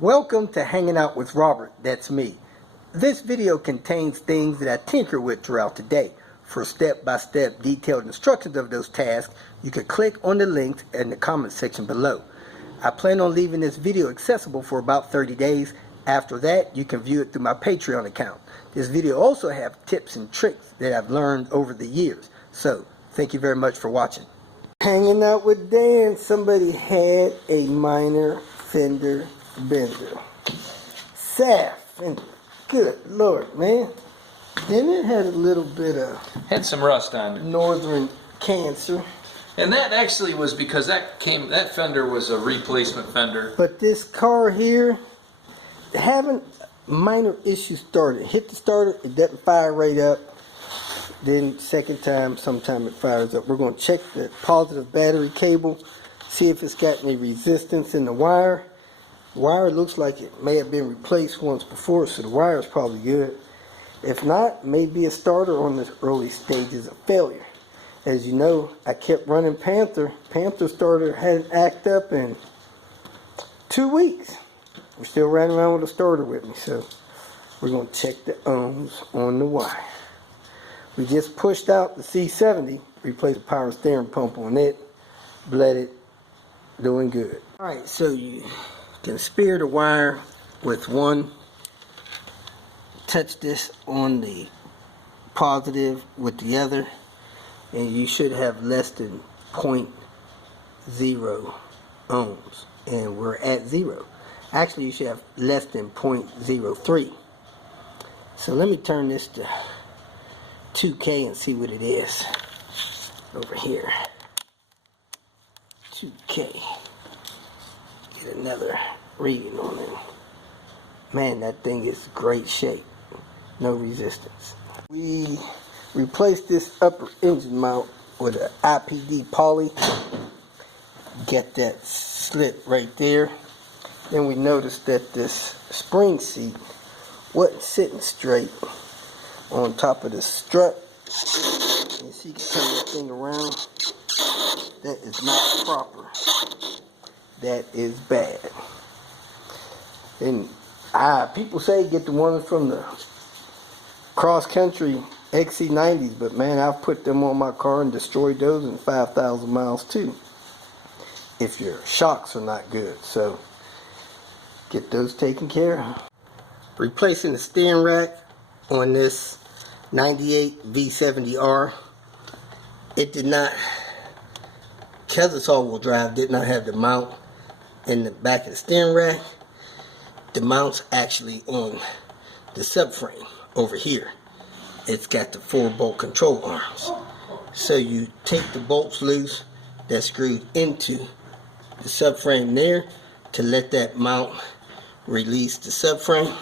Welcome to Hanging Out with Robert, that's me. This video contains things that I tinker with throughout the day. For step-by-step detailed instructions of those tasks, you can click on the links in the comment section below. I plan on leaving this video accessible for about 30 days. After that, you can view it through my Patreon account. This video also has tips and tricks that I've learned over the years. So, thank you very much for watching. Hanging out with Dan, somebody had a minor fender bender. Saffron, good lord, man. Then it had a little bit of had some rust on it. Northern cancer. And that actually was because that fender was a replacement fender. But this car here, having minor issues started. Hit the starter, it doesn't fire right up. Then second time, sometime it fires up. We're going to check the positive battery cable, see if it's got any resistance in the wire. The wire looks like it may have been replaced once before, so the wire is probably good. If not, maybe a starter on the early stages of failure. As you know, I kept running Panther. Panther starter hadn't acted up in 2 weeks. We're still riding around with a starter with me, so we're going to check the ohms on the wire. We just pushed out the C70, replaced the power steering pump on it, bled it, doing good. Alright, so you can spear the wire with one, touch this on the positive with the other, and you should have less than 0.0 ohms, and we're at 0. Actually, you should have less than 0.03. So let me turn this to 2K and see what it is over here. 2K. Get another reading on it. Man, that thing is great shape. No resistance. We replaced this upper engine mount with an IPD poly. Get that slit right there. Then we noticed that this spring seat wasn't sitting straight on top of the strut. You see, you can turn that thing around. That is not proper. That is bad. And people say get the ones from the cross-country XC90s, but man, I've put them on my car and destroyed those in 5,000 miles too, if your shocks are not good. So get those taken care of. Replacing the steering rack on this 98 V70 R. It did not, because it's all-wheel drive, did not have the mount in the back of the steering rack. The mount's actually on the subframe over here. It's got the 4-bolt control arms. So you take the bolts loose that's screwed into the subframe there to let that mount release the subframe,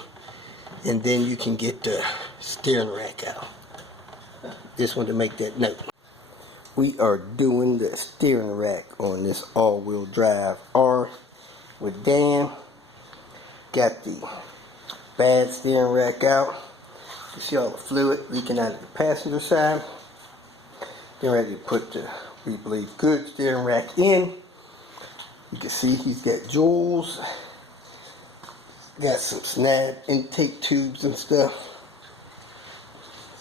and then you can get the steering rack out. Just wanted to make that note. We are doing the steering rack on this all-wheel drive R with Dan. Got the bad steering rack out. You see all the fluid leaking out of the passenger side. Then ready to put the, we believe, good steering rack in. You can see he's got jewels. Got some snap intake tubes and stuff.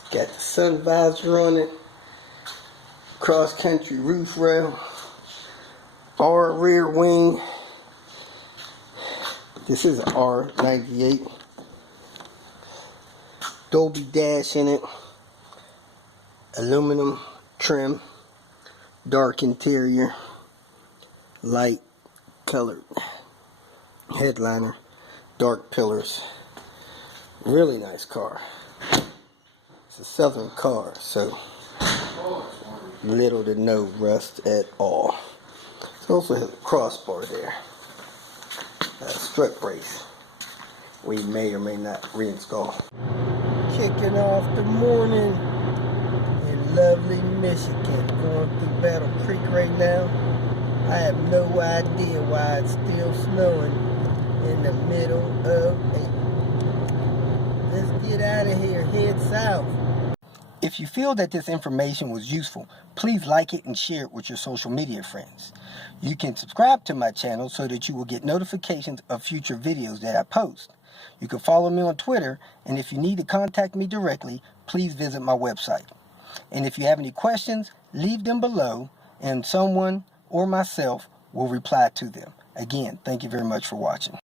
Got the sun visor on it. Cross-country roof rail. R rear wing. This is an R98. Dolby dash in it. Aluminum trim. Dark interior. Light colored headliner. Dark pillars. Really nice car. It's a Southern car, so little to no rust at all. It also has a crossbar there. A strut brace we may or may not reinstall. Kicking off the morning in lovely Michigan, going through Battle Creek right now. I have no idea why it's still snowing in the middle of April. Let's get out of here, head south. If you feel that this information was useful, please like it and share it with your social media friends. You can subscribe to my channel so that you will get notifications of future videos that I post. You can follow me on Twitter, and if you need to contact me directly, please visit my website. And if you have any questions, leave them below, and someone or myself will reply to them. Again, thank you very much for watching.